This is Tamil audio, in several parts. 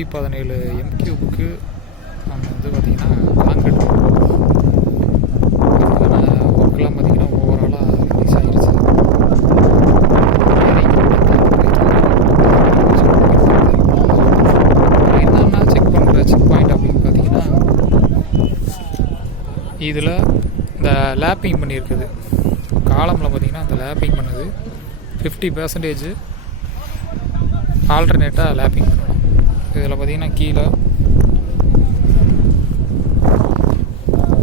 117 M3க்கு நம்ம வந்து பார்த்திங்கன்னா கான்கிரீட் ஒர்க்கெலாம் பார்த்திங்கன்னா ஓவராலாக ரிலீஸ் ஆகிடுச்சு. என்னென்னா செக் பண்ணுற செக் பாயிண்ட் அப்படின்னு பார்த்திங்கன்னா இதில் இந்த லேப்பிங் பண்ணியிருக்குது காலமில் பார்த்திங்கன்னா அந்த லேப்பிங் பண்ணுது 50% ஆல்டர்னேட்டாக லேப்பிங் பண்ணணும். இதில் பார்த்திங்கன்னா கீழே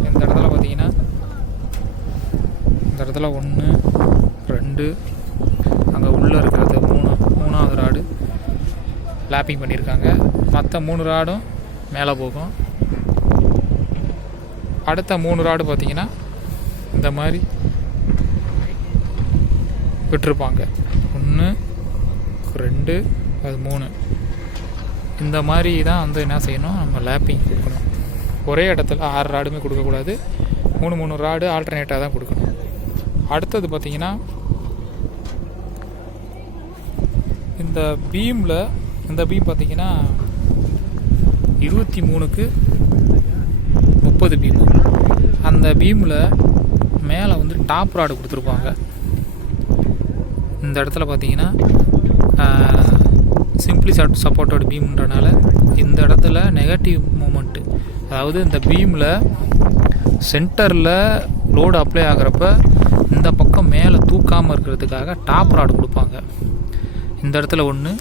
இந்த இடத்துல பார்த்திங்கன்னா இந்த இடத்துல 1 2 அங்கே உள்ளே இருக்கிறது 3வது ராடு லேப்பிங் பண்ணியிருக்காங்க. மற்ற 3 ராடும் மேலே போகும். அடுத்த 3 ராடு பார்த்திங்கன்னா இந்த மாதிரி விட்டுருப்பாங்க. 1 2 அது 3 இந்த மாதிரி தான் வந்து என்ன செய்யணும், நம்ம லேப்பிங் கொடுக்கணும். ஒரே இடத்துல 6 ராடுமே கொடுக்கக்கூடாது. 3 ராடு ஆல்டர்னேட்டாக தான் கொடுக்கணும். அடுத்தது பார்த்திங்கன்னா இந்த பீமில் இந்த பீம் பார்த்திங்கன்னா 23க்கு 30 பீம். அந்த பீமில் மேலே வந்து டாப் ராடு கொடுத்துருப்பாங்க. இந்த இடத்துல பார்த்திங்கன்னா சிம்பிளி சப்போர்ட்டோட பீம்ன்றனால இந்த இடத்துல நெகட்டிவ் மூமெண்ட்டு, அதாவது இந்த பீமில் சென்டரில் லோடு அப்ளை ஆகிறப்ப இந்த பக்கம் மேலே தூக்காமல் இருக்கிறதுக்காக டாப் ராடு கொடுப்பாங்க. இந்த இடத்துல 1,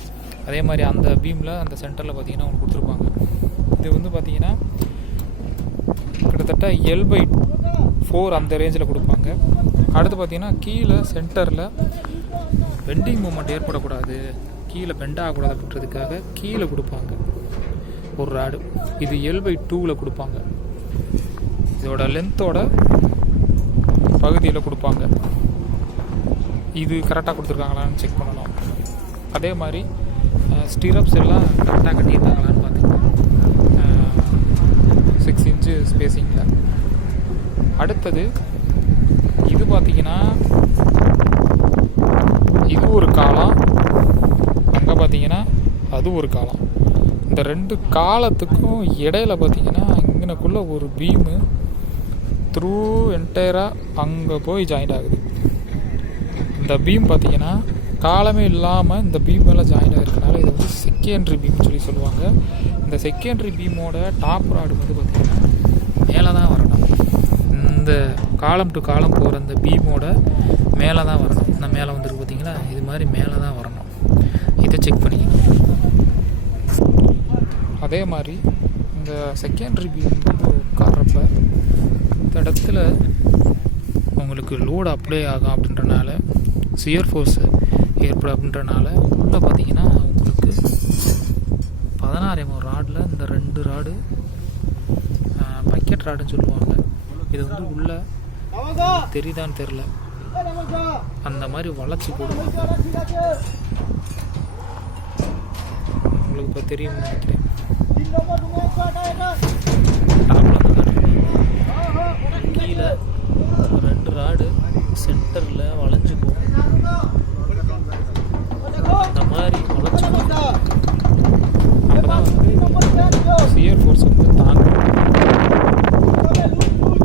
அதே மாதிரி அந்த பீமில் அந்த சென்டரில் பார்த்திங்கன்னா ஒன்று கொடுத்துருப்பாங்க. இது வந்து பார்த்திங்கன்னா கிட்டத்தட்ட L/4 அந்த ரேஞ்சில் கொடுப்பாங்க. அடுத்து பார்த்திங்கன்னா கீழே சென்டரில் பெண்டிங் மூமெண்ட் ஏற்படக்கூடாது, கீழே பெண்ட் ஆகக்கூடாது அப்படின்றதுக்காக கீழே கொடுப்பாங்க ஒரு ராடு. இது L/2 கொடுப்பாங்க. இதோட லென்த்தோட பகுதியில் கொடுப்பாங்க. இது கரெக்டாக கொடுத்துருக்காங்களான்னு செக் பண்ணணும். அதே மாதிரி ஸ்டிரப்ஸ் எல்லாம் கரெக்டாக கட்டியிருக்காங்களான்னு பார்த்திங்கன்னா 6 இன்ச்சு ஸ்பேஸிங்கில். அடுத்தது இது பார்த்திங்கன்னா இது ஒரு காலம், அங்கே பார்த்திங்கன்னா அது ஒரு காலம். இந்த 2 காலத்துக்கும் இடையில பார்த்திங்கன்னா இங்கனக்குள்ளே ஒரு பீமு த்ரூ என்டையராக அங்கே போய் ஜாயிண்ட் ஆகுது. இந்த பீம் பார்த்திங்கன்னா காலமே இல்லாமல் இந்த பீம் மேலே ஜாயின் ஆகிருக்கனால இது வந்து செகண்டரி பீம் சொல்லி சொல்லுவாங்க. இந்த செகண்டரி பீமோட டாப் ராடு வந்து பார்த்திங்கன்னா மேலே தான் வரணும். இந்த காலம் டு காலம் போகிற இந்த பீமோட மேலே தான் வரணும். இந்த மேலே வந்துருக்கு பார்த்திங்களா, இது மாதிரி மேலே தான் வரணும். இதை செக் பண்ணிக்கணும். அதே மாதிரி இந்த செகண்டரி பீம் வந்து உட்கார்றப்ப இந்த இடத்துல உங்களுக்கு லோடு அப்ளை ஆகும் அப்படின்றனால, சியர் ஃபோர்ஸ் ஏற்படும் அப்படின்றனால உள்ளே பார்த்திங்கன்னா உங்களுக்கு 16 mm ராடில் இந்த 2 ராடு பக்கெட் ராடுன்னு சொல்லுவாங்க. இது வந்து உள்ளே தெரியுதான்னு தெரில, அந்த மாதிரி வளைச்சி போடுவாங்க. உங்களுக்கு இப்போ தெரியும்னு நினைக்கிறேன். கீழே 2 ராடு சென்டரில் வளைஞ்சு போகும். அந்த மாதிரி வளைச்சி அப்போ தான் வந்து சியர் ஃபோர்ஸ் வந்து தாங்க